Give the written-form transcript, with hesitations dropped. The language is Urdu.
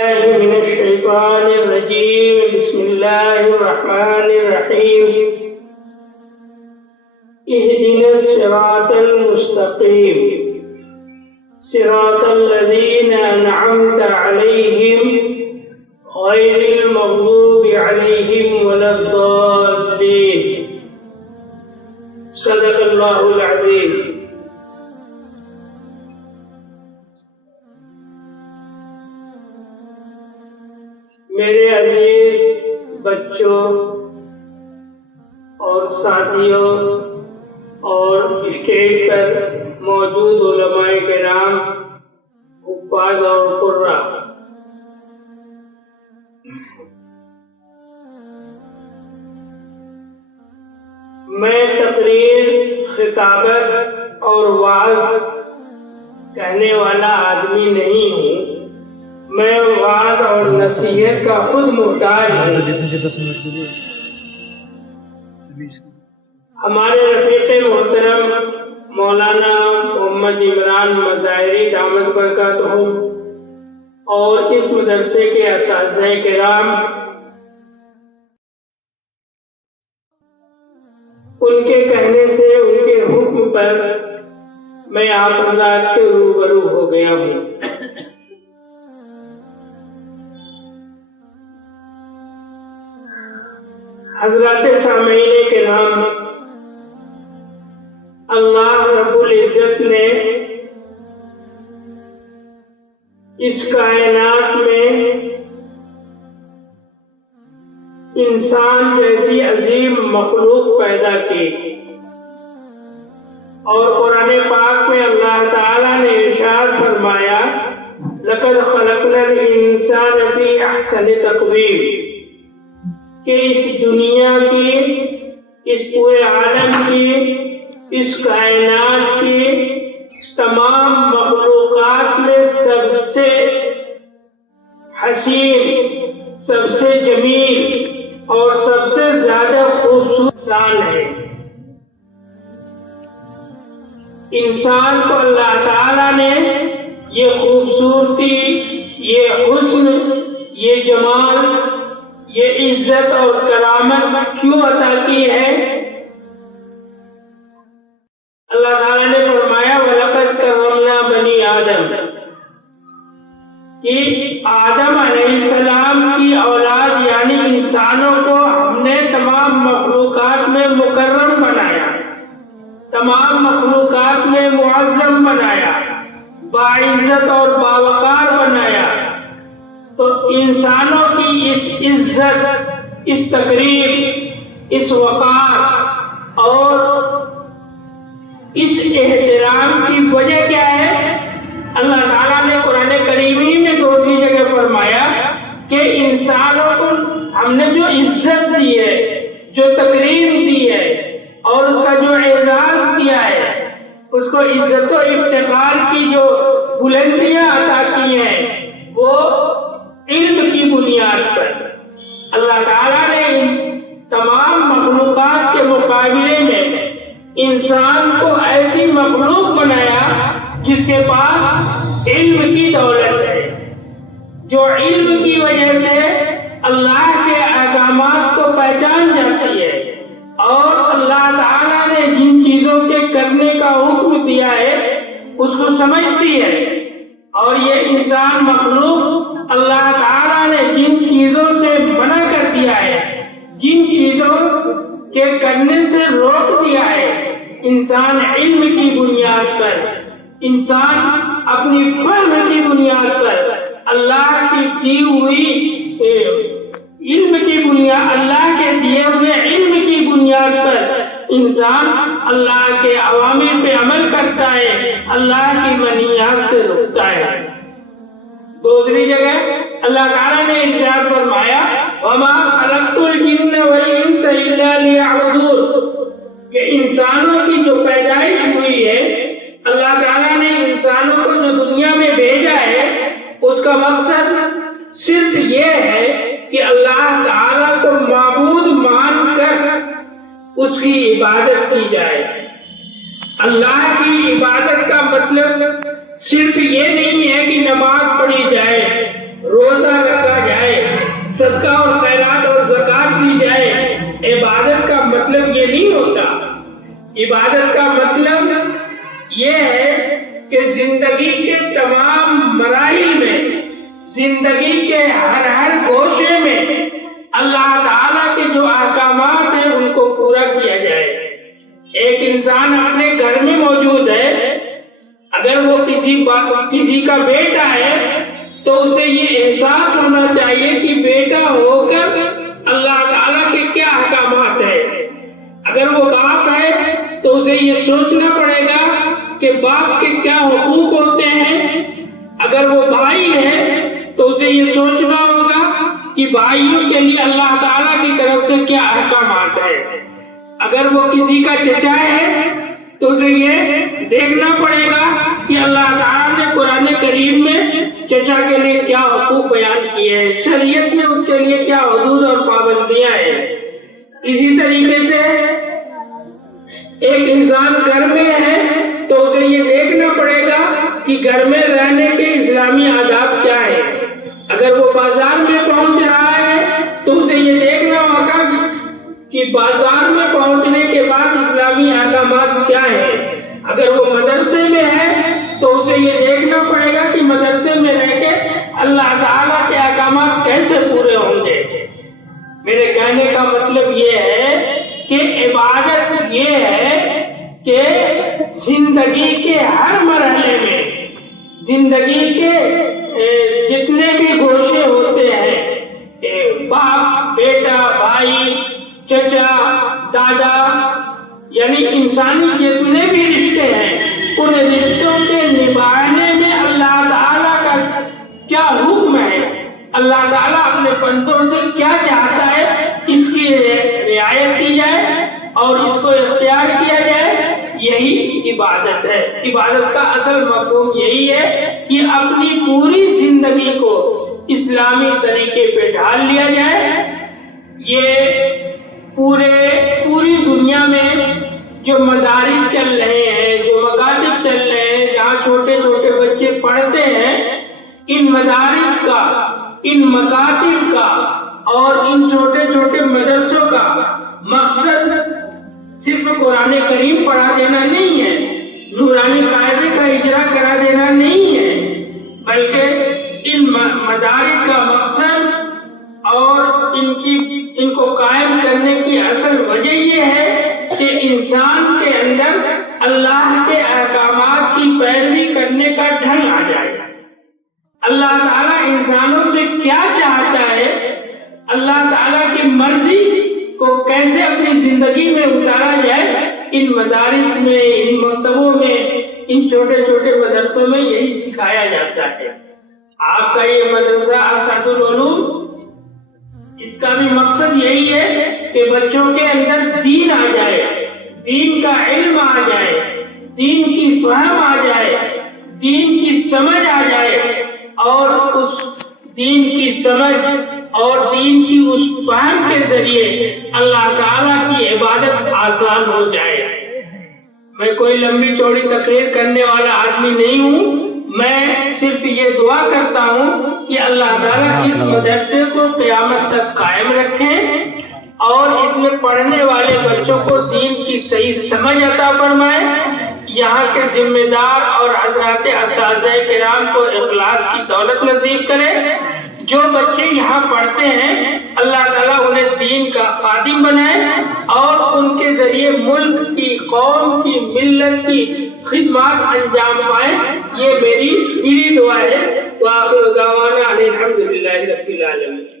من الشيطان الرجيم. بسم الله الرحمن الرحيم. اهدنا الصراط المستقيم صراط الذين أنعمت عليهم غير المغضوب عليهم ولا الضالين. صدق الله العظيم. میرے عزیز بچوں اور ساتھیوں اور اسٹیج پر موجود علماء کرام، حفاظ اور قراء، میں تقریر، خطابت اور وعظ کہنے والا آدمی نہیں ہوں. میں وعظ اور نصیحت کا خود محتاج ہوں. ہمارے رفیق محترم مولانا محمد عمران مظاہری دامت برکاتہ اور اس مدرسے کے اساتذہ کرام، ان کے کہنے سے، ان کے حکم پر میں آپ حضرات کے روبرو ہو گیا ہوں. حضرات سامعین کرام، اللہ رب العزت نے اس کائنات میں انسان جیسی عظیم مخلوق پیدا کی، اور قرآن پاک میں اللہ تعالیٰ نے ارشاد فرمایا لَقَدْ خَلَقْنَا الْإِنسَانَ فِي أَحْسَنِ تَقْوِيمٍ، کہ اس دنیا کی، اس پورے عالم کی، اس کائنات کی تمام مخلوقات میں سب سے حسین، سب سے جمیل اور سب سے زیادہ خوبصورت انسان ہے. انسان کو اللہ تعالیٰ نے یہ خوبصورتی، یہ حسن، یہ جمال، یہ عزت اور کرامت کیوں عطا کی ہے؟ اللہ تعالیٰ نے فرمایا وَلَقَدْ كَرَّمْنَا بَنِي آدم، کہ آدم علیہ السلام کی اولاد یعنی انسانوں کو ہم نے تمام مخلوقات میں مکرم بنایا، تمام مخلوقات میں معظم بنایا، باعزت اور باوقار بنایا. تو انسانوں کی اس عزت، اس تقریب، اس وقار اور اس احترام کی وجہ کیا ہے؟ اللہ تعالیٰ نے قرآن کریم میں دوسری جگہ فرمایا کہ انسانوں کو ہم نے جو عزت دی ہے، جو تقریب دی ہے اور اس کا جو اعزاز کیا ہے، اس کو عزت و افتخار کی جو بلندیاں عطا کی ہیں، وہ علم کی بنیاد پر. اللہ تعالیٰ نے ان تمام مخلوقات کے مقابلے میں انسان کو ایسی مخلوق بنایا جس کے پاس علم کی دولت ہے، جو علم کی وجہ سے اللہ کے احکامات کو پہچان جاتی ہے اور اللہ تعالیٰ نے جن چیزوں کے کرنے کا حکم دیا ہے اس کو سمجھتی ہے. اور یہ انسان مخلوق اللہ تعالیٰ نے جن چیزوں سے منع کر دیا ہے، جن چیزوں کے کرنے سے روک دیا ہے، انسان علم کی بنیاد پر، انسان اپنی فہم کی بنیاد پر، اللہ کی دی ہوئی علم کی بنیاد، اللہ کے دیے ہوئے علم کی بنیاد پر انسان اللہ کے اوامر پہ عمل کرتا ہے، اللہ کی منہیات سے رکتا ہے. دوسری جگہ اللہ تعالیٰ نے ارشاد فرمایا وَمَا خَلَقْتُ الْجِنَّ وَالْإِنسَ إِلَّا لِيَعْبُدُونَ، کہ انسانوں کی جو پیدائش ہوئی ہے، اللہ تعالیٰ نے انسانوں کو جو دنیا میں بھیجا ہے، اس کا مقصد صرف یہ ہے کہ اللہ تعالیٰ کو معبود مان کر اس کی عبادت کی جائے. اللہ کی عبادت کا مطلب صرف یہ نہیں ہے کہ نماز پڑھی جائے، روزہ صدقہ اور خیرات اور زکات دی جائے، عبادت کا مطلب یہ نہیں ہوتا۔ عبادت کا مطلب یہ ہے کہ زندگی کے تمام مراحل میں، زندگی کے ہر گوشے میں اللہ تعالیٰ کے جو احکامات ہیں ان کو پورا کیا جائے۔ ایک انسان اپنے گھر میں موجود ہے، اگر وہ کسی کا بیٹا ہے تو اسے یہ احساس ہونا چاہیے کہ بیٹا ہو کر اللہ تعالیٰ کے کیا احکامات ہیں۔ اگر وہ باپ ہے تو اسے یہ سوچنا پڑے گا کہ باپ کے کیا حقوق ہوتے ہیں۔ اگر وہ بھائی ہے تو اسے یہ سوچنا ہوگا کہ بھائیوں کے لیے اللہ تعالیٰ کی طرف سے کیا احکامات ہیں۔ اگر وہ کسی کا چچا ہے تو اسے یہ دیکھنا پڑے گا کہ اللہ تعالیٰ نے قرآن کریم میں چچا کے لیے کیا حقوق بیان کیے ہیں، شریعت میں اس کے لیے کیا حدود اور پابندیاں ہیں۔ اسی طریقے سے ایک انسان گھر میں ہے تو اسے یہ دیکھنا پڑے گا کہ گھر میں رہنے کے اسلامی آداب کیا ہیں۔ اگر وہ بازار میں پہنچ رہا ہے تو اسے یہ دیکھنا ہوگا کہ بازار میں پہنچنے کے بعد اسلامی احکامات کیا ہیں۔ اگر وہ مدرسے میں ہے تو اسے یہ دیکھنا پڑے گا کہ مدرسے میں رہ کے اللہ تعالیٰ کے احکامات کیسے پورے ہوں گے۔ میرے کہنے کا مطلب یہ ہے کہ عبادت یہ ہے کہ زندگی کے ہر مرحلے میں، زندگی کے جتنے بھی گوشے ہوتے ہیں، باپ، بیٹا، بھائی، چچا، دادا، یعنی انسانی جتنے بھی رشتے ہیں، ان رشتوں کے نبھانے میں اللہ تعالیٰ کا کیا حکم ہے، اللہ تعالیٰ اپنے بندوں سے کیا چاہتا ہے، اس کی رعایت کی جائے اور اس کو اختیار کیا جائے، یہی عبادت ہے۔ عبادت کا اصل مفہوم یہی ہے کہ اپنی پوری زندگی کو اسلامی طریقے پہ ڈھال لیا جائے۔ یہ پوری دنیا میں جو مدارس چل رہے ہیں، جو مکاتب چل رہے ہیں، جہاں چھوٹے چھوٹے بچے پڑھتے ہیں، ان مدارس کا، ان مکاتب کا اور ان چھوٹے چھوٹے مدرسوں کا مقصد صرف قرآن کریم پڑھا دینا نہیں ہے، نورانی قاعدے کا اجرا کرا دینا نہیں ہے، بلکہ ان مدارس کا مقصد اور ان کو قائم کرنے کی اصل وجہ یہ ہے کہ انسان کے اندر اللہ کے احکامات کی پیروی کرنے کا ڈھنگ آ جائے۔ اللہ تعالیٰ انسانوں سے کیا چاہتا ہے، اللہ تعالیٰ کی مرضی کو کیسے اپنی زندگی میں اتارا جائے، ان مدارس میں، ان مکتبوں میں، ان چھوٹے چھوٹے مدرسوں میں یہی سکھایا جاتا ہے۔ آپ کا یہ مدرسہ اسعد العلوم، اس کا بھی مقصد یہی ہے کہ بچوں کے اندر دین آ جائے، دین کا علم آ جائے، دین کی فہم آ جائے، دین کی سمجھ آ جائے، اور اس دین کی سمجھ اور دین کی اس فہم کے ذریعے اللہ تعالیٰ کی عبادت آسان ہو جائے۔ میں کوئی لمبی چوڑی تقریر کرنے والا آدمی نہیں ہوں، میں صرف یہ دعا کرتا ہوں کہ اللہ تعالیٰ اس مدرسے کو قیامت تک قائم رکھیں اور اس میں پڑھنے والے بچوں کو دین کی صحیح سمجھ عطا فرمائے۔ یہاں کے ذمہ دار اور حضرات اساتذہ کرام کو اخلاص کی دولت نصیب کرے۔ جو بچے یہاں پڑھتے ہیں اللہ تعالیٰ انہیں دین کا خادم بنائے اور ان کے ذریعے ملک کی، قوم کی، ملت کی خدمات انجام پائے، یہ میری دلی دعا ہے۔ وآخر دعوانا ان الحمد للہ رب العالمین۔